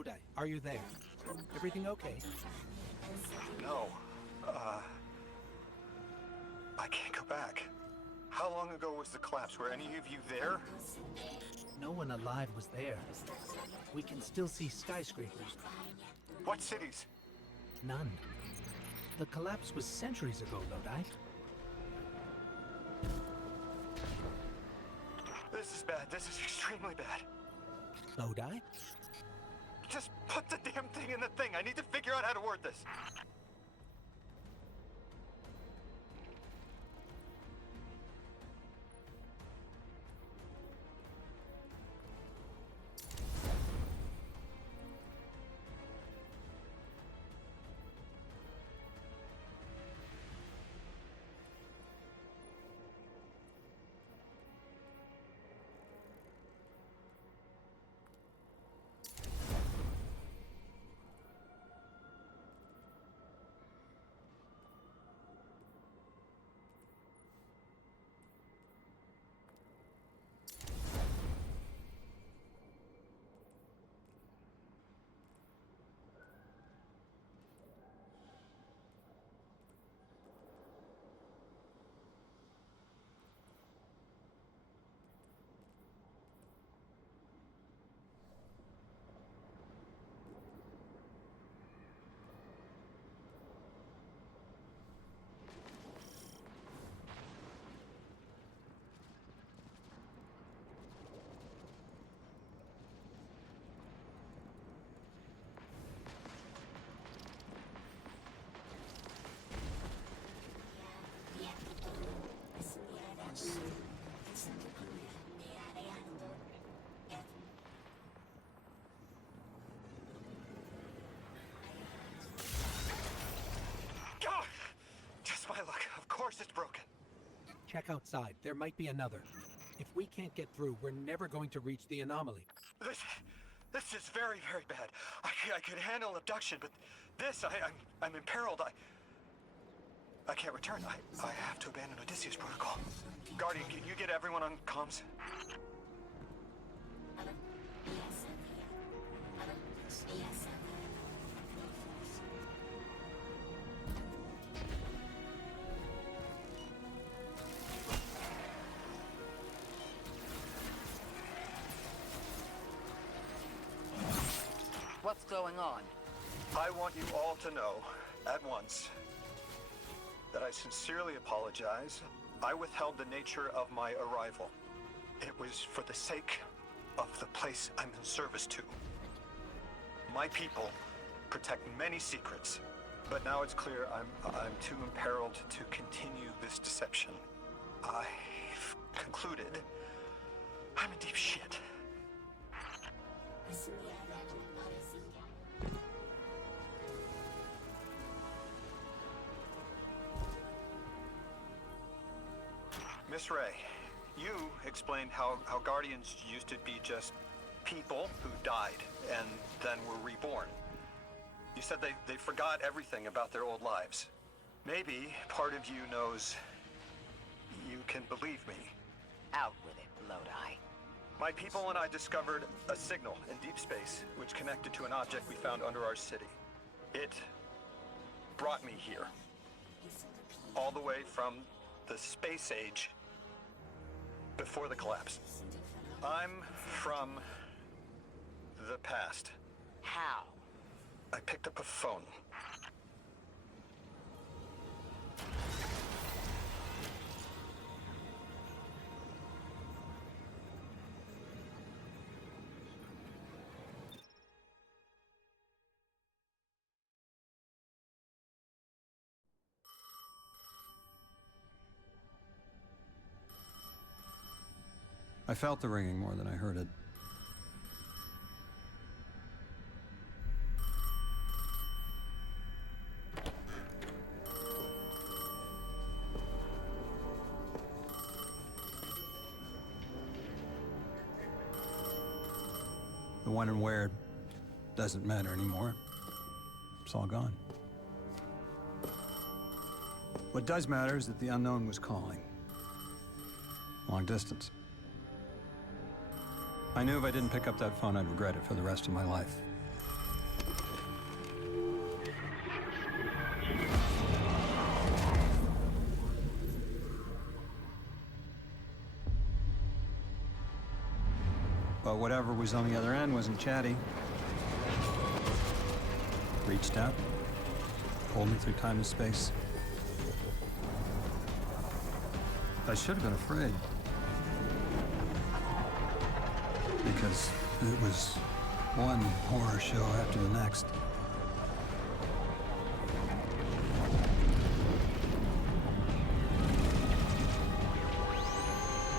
Lodi, are you there? Everything okay? No. I can't go back. How long ago was the collapse? Were any of you there? No one alive was there. We can still see skyscrapers. What cities? None. The collapse was centuries ago, Lodi. This is bad. This is extremely bad. Lodi? Just put the damn thing in the thing. I need to figure out how to word this. God! Just my luck. Of course it's broken. Check outside. There might be another. If we can't get through, we're never going to reach the anomaly. This is very, very bad. I could handle abduction, but this, I'm imperiled. I can't return. I have to abandon Odysseus protocol. Guardian, can you get everyone on comms? What's going on? I want you all to know, at once, that I sincerely apologize. I withheld the nature of my arrival. It was for the sake of the place I'm in service to. My people protect many secrets, but now it's clear I'm too imperiled to continue this deception. I've concluded I'm in deep shit. Miss Ray, you explained how Guardians used to be just people who died and then were reborn. You said they forgot everything about their old lives. Maybe part of you knows you can believe me. Out with it, Lodi. My people and I discovered a signal in deep space which connected to an object we found under our city. It brought me here. All the way from the space age before the collapse. I'm from the past. How? I picked up a phone. I felt the ringing more than I heard it. The when and where doesn't matter anymore. It's all gone. What does matter is that the unknown was calling. Long distance. I knew if I didn't pick up that phone, I'd regret it for the rest of my life. but whatever was on the other end wasn't chatty. Reached out, pulled me through time and space. I should have been afraid. Because it was one horror show after the next.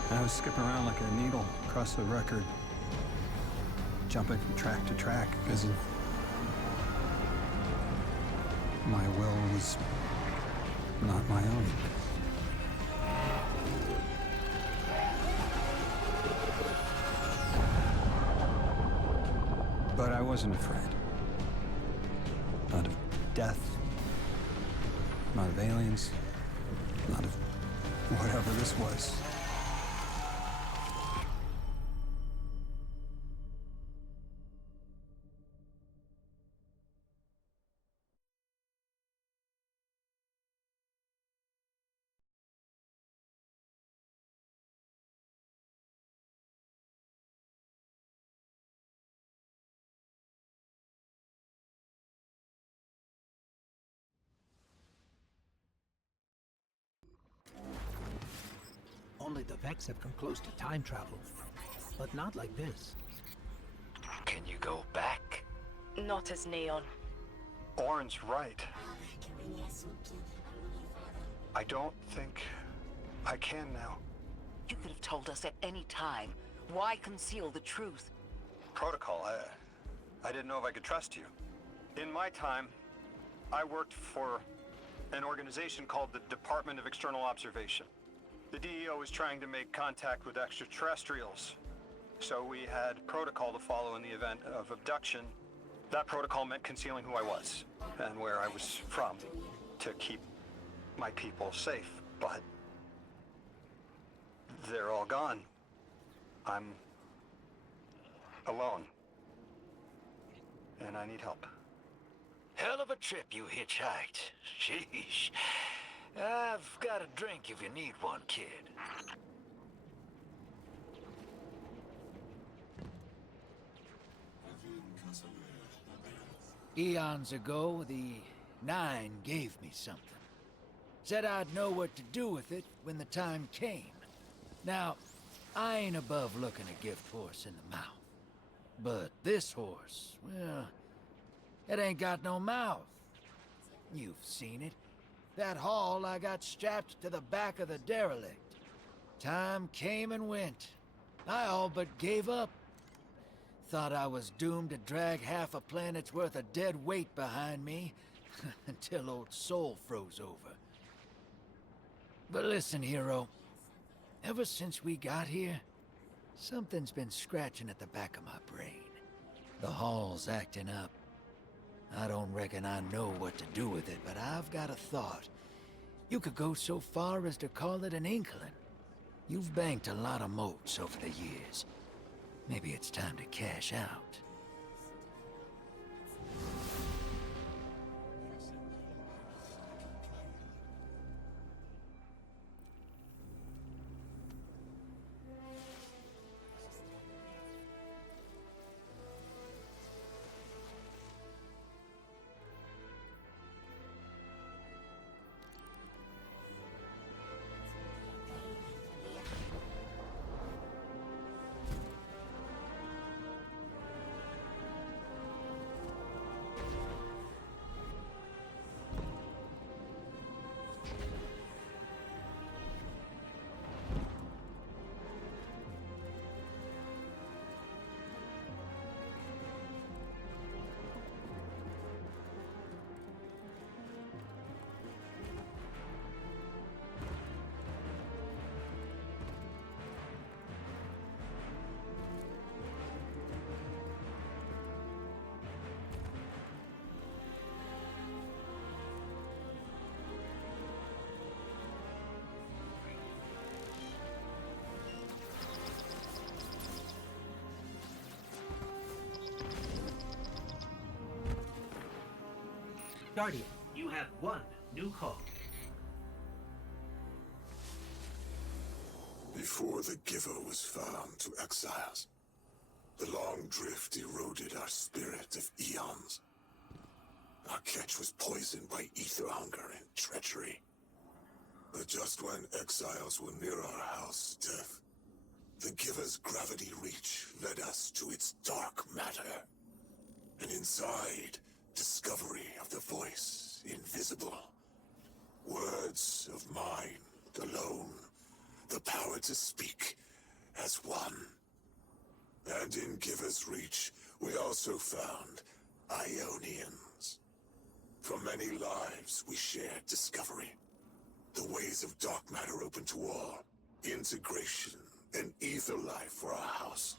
I was skipping around like a needle across the record, jumping from track to track because of my will was not my own. But I wasn't afraid. Not of death, not of aliens, not of whatever this was. Only the Vex have come close to time travel, but not like this. Can you go back? Not as Neon. Orin's right. I don't think I can now. You could have told us at any time. Why conceal the truth? Protocol, I didn't know if I could trust you. In my time, I worked for an organization called the Department of External Observation. The DEO was trying to make contact with extraterrestrials, so we had protocol to follow in the event of abduction. That protocol meant concealing who I was and where I was from to keep my people safe, but they're all gone. I'm alone, and I need help. Hell of a trip you hitchhiked. Sheesh. I've got a drink if you need one, kid. Eons ago, the Nine gave me something. Said I'd know what to do with it when the time came. Now, I ain't above looking a gift horse in the mouth. But this horse, well, it ain't got no mouth. You've seen it. That haul I got strapped to the back of the derelict. Time came and went. I all but gave up. Thought I was doomed to drag half a planet's worth of dead weight behind me until old Soul froze over. But listen, hero. Ever since we got here, something's been scratching at the back of my brain. The hall's acting up. I don't reckon I know what to do with it, but I've got a thought. You could go so far as to call it an inkling. You've banked a lot of motes over the years. Maybe it's time to cash out. Guardian, you have one new call. Before the giver was found to exiles, The long drift eroded our spirit of eons. Our catch was poisoned by ether hunger and treachery. But just when exiles were near our house, death, the Giver's gravity reach led us to its dark matter. And inside, discovery of the voice invisible. Words of mind alone. The power to speak as one. And in Giver's reach, we also found Ionians. From many lives, we shared discovery. The ways of dark matter open to all. Integration and ether life for our house.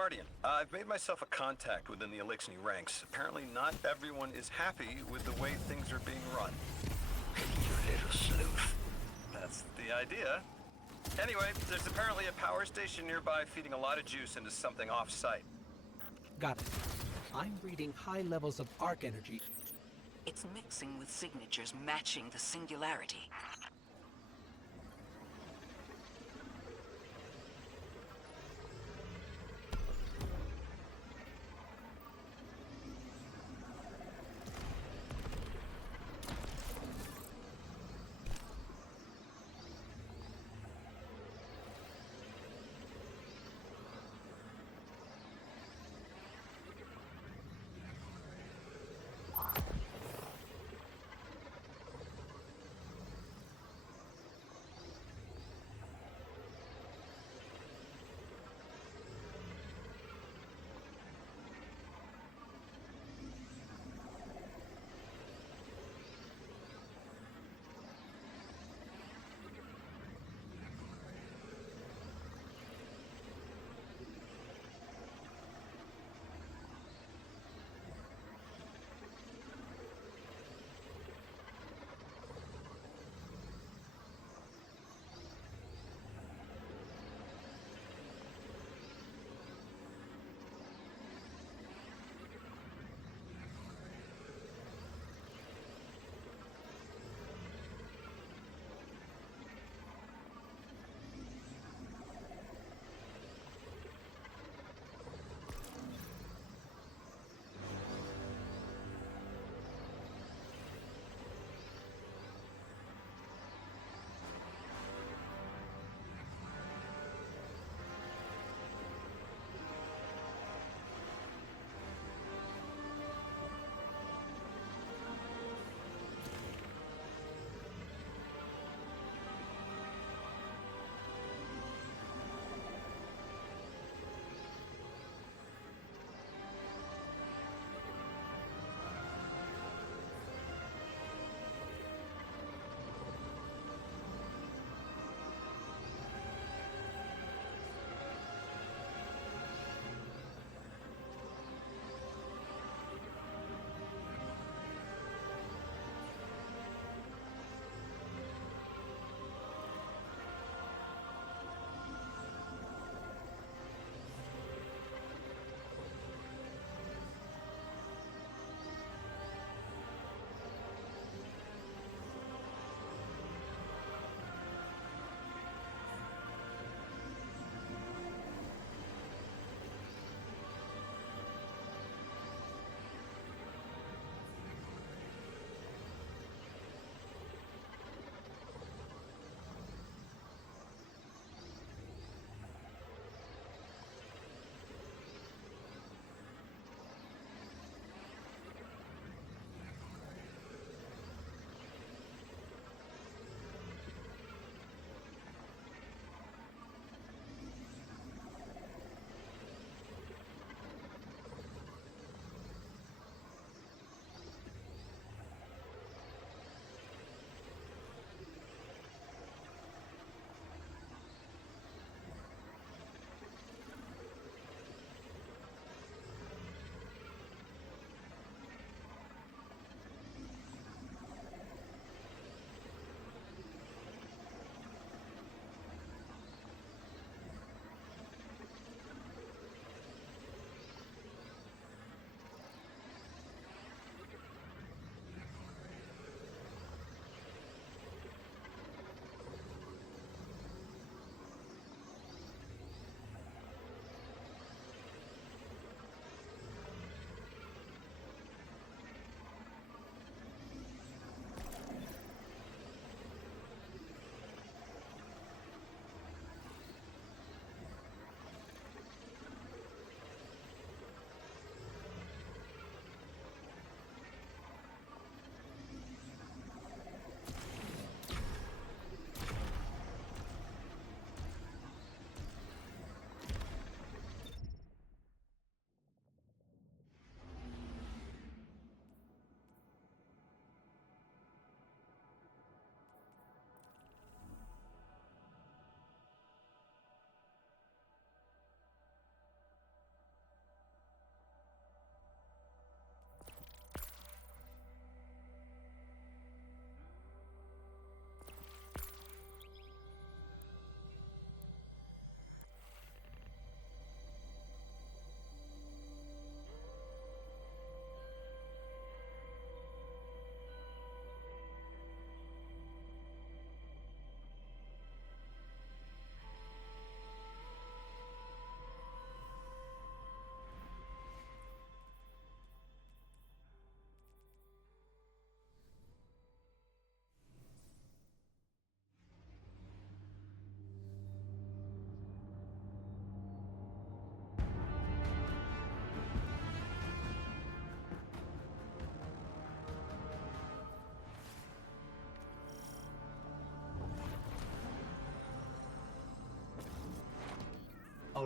Guardian, I've made myself a contact within the Elixni ranks. Apparently not everyone is happy with the way things are being run. You little sleuth. That's the idea. Anyway, there's apparently a power station nearby feeding a lot of juice into something off-site. Got it. I'm reading high levels of arc energy. It's mixing with signatures matching the singularity.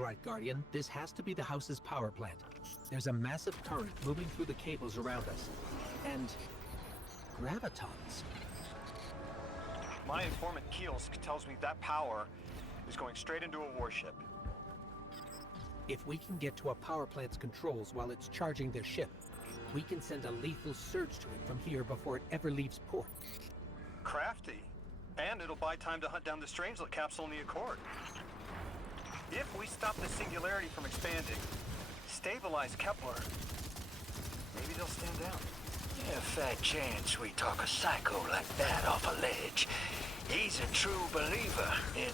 right, Guardian. This has to be the house's power plant. There's a massive current moving through the cables around us. And gravitons. My informant Keels tells me that power is going straight into a warship. If we can get to a power plant's controls while it's charging their ship, we can send a lethal surge to it from here before it ever leaves port. Crafty. And it'll buy time to hunt down the Strangelet capsule in the Accord. If we stop the singularity from expanding, stabilize Kepler, maybe they'll stand down. Yeah, fat chance we talk a psycho like that off a ledge. He's a true believer in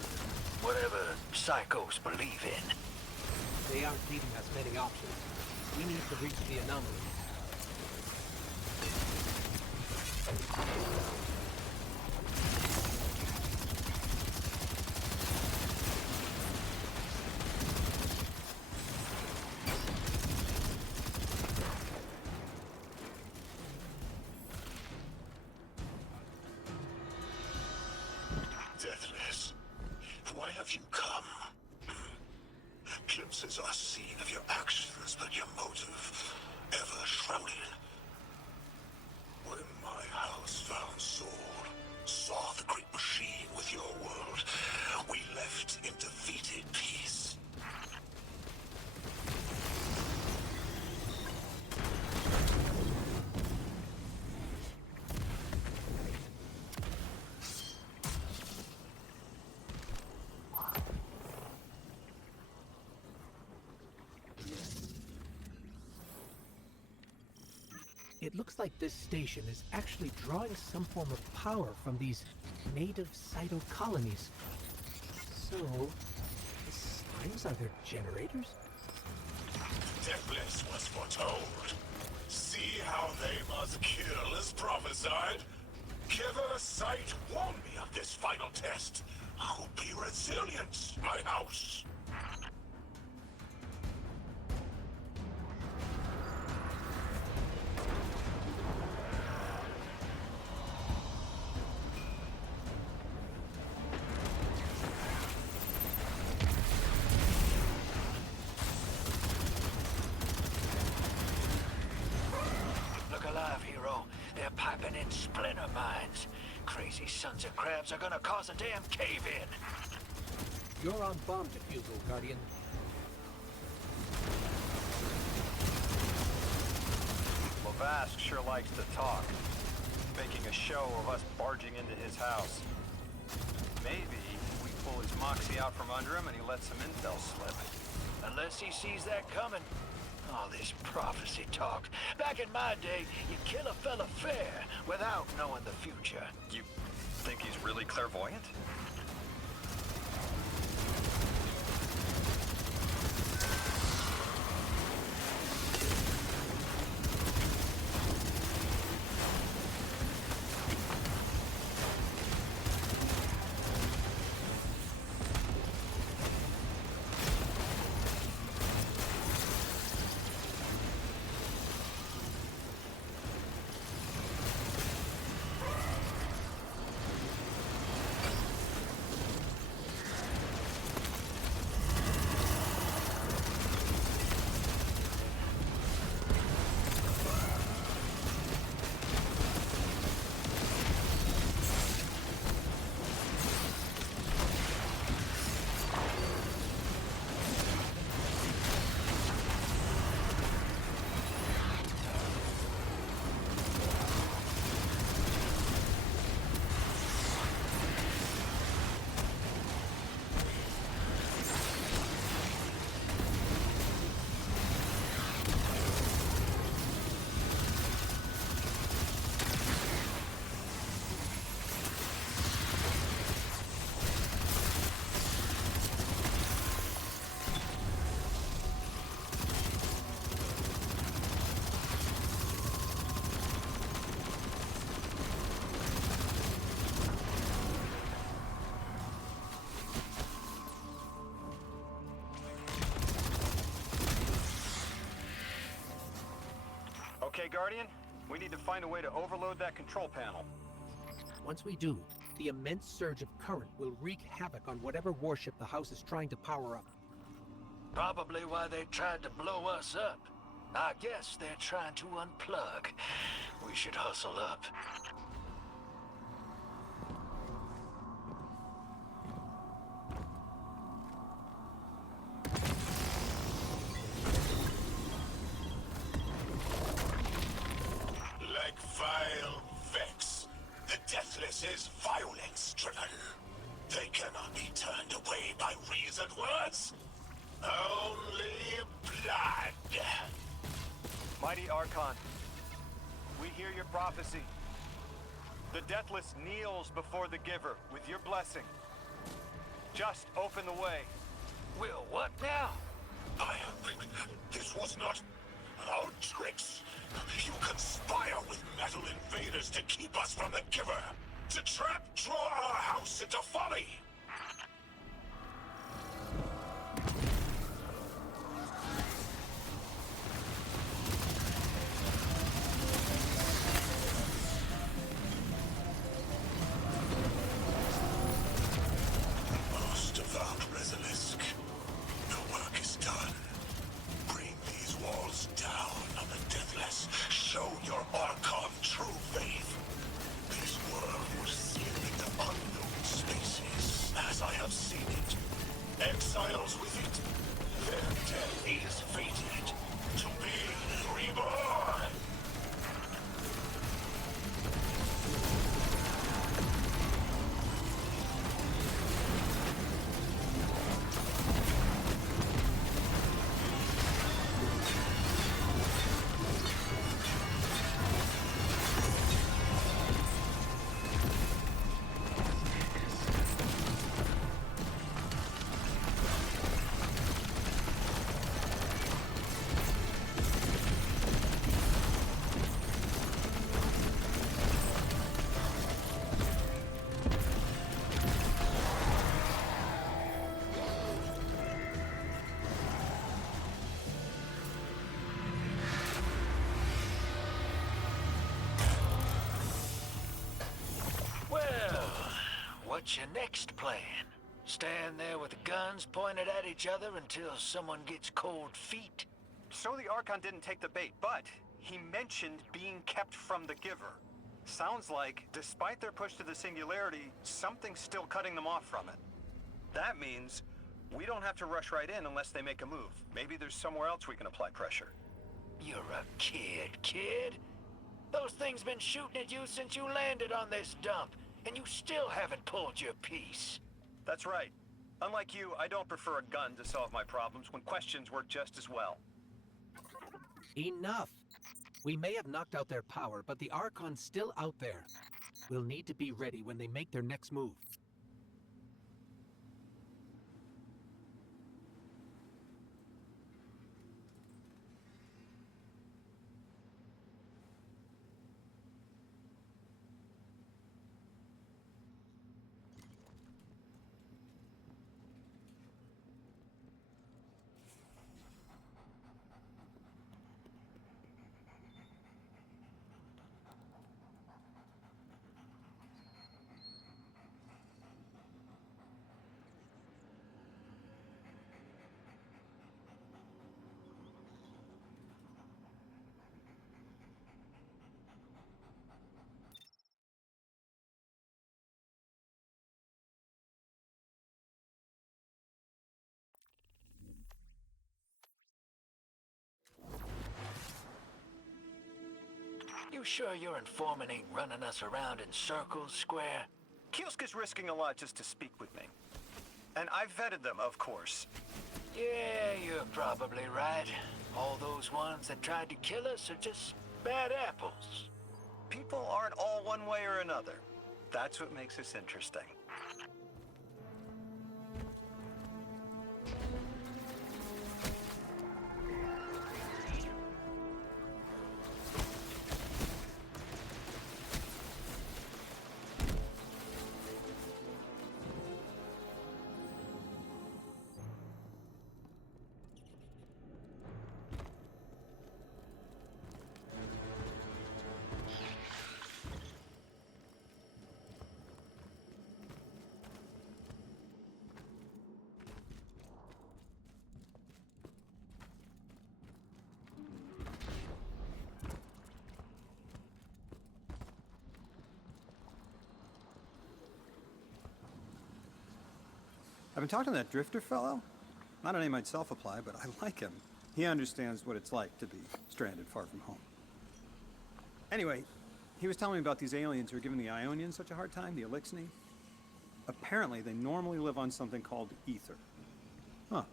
whatever psychos believe in. They aren't leaving us many options. We need to reach the anomaly. Deathless, why have you come? Glimpses are seen of your actions, but your motive ever shrouded. When my house found Sword, saw the great machine with your world, we left in defeated peace. It looks like this station is actually drawing some form of power from these native cytocolonies. So, the slimes are their generators? Deathless was foretold. See how they must kill as prophesied. Giver sight warned me of this final test. I'll be resilient, my house. Look alive, hero. They're piping in splinter mines. Crazy sons of crabs are gonna cause a damn cave-in. You're on bomb defusal, Guardian. Lavask sure likes to talk, making a show of us barging into his house. Maybe we pull his moxie out from under him and he lets some intel slip. Unless he sees that coming. All this prophecy talk. Back in my day, you kill a fella fair without knowing the future. You think he's really clairvoyant? Okay, Guardian, we need to find a way to overload that control panel. Once we do, the immense surge of current will wreak havoc on whatever warship the house is trying to power up. Probably why they tried to blow us up. I guess they're trying to unplug. We should hustle up. Like vile Vex, the Deathless is violence-driven. They cannot be turned away by reasoned words. Only blood. Mighty Archon, we hear your prophecy. The Deathless kneels before the Giver with your blessing. Just open the way. Will what now? This was not our tricks. You conspire with metal invaders to keep us from the Giver. To draw our house into folly. Most devout Resilisk, the work is done. Bring these walls down on the Deathless. Show your Archon true faith. This world will slip into unknown spaces, as I have seen it. Exiles with it. Their death is fated to be reborn. Well, what's your next plan? Stand there with the guns pointed at each other until someone gets cold feet? So the Archon didn't take the bait, but he mentioned being kept from the Giver. Sounds like, despite their push to the Singularity, something's still cutting them off from it. That means we don't have to rush right in unless they make a move. Maybe there's somewhere else we can apply pressure. You're a kid. Those things been shooting at you since you landed on this dump, and you still haven't pulled your piece. That's right. Unlike you, I don't prefer a gun to solve my problems when questions work just as well. Enough! We may have knocked out their power, but the Archon's still out there. We'll need to be ready when they make their next move. You sure your informant ain't running us around in circles, Square? Kiosk is risking a lot just to speak with me. And I've vetted them, of course. Yeah, you're probably right. All those ones that tried to kill us are just bad apples. People aren't all one way or another. That's what makes this interesting. I've been talking to that drifter fellow. Not a name I'd self-apply, but I like him. He understands what it's like to be stranded far from home. Anyway, he was telling me about these aliens who are giving the Ionians such a hard time, the Elixni. Apparently, they normally live on something called ether. Huh.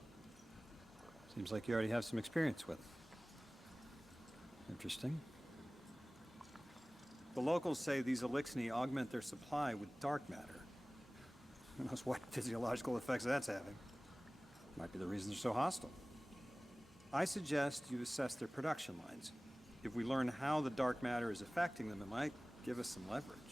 Seems like you already have some experience with it. Interesting. The locals say these Elixni augment their supply with dark matter. Who knows what physiological effects that's having. Might be the reason they're so hostile. I suggest you assess their production lines. If we learn how the dark matter is affecting them, it might give us some leverage.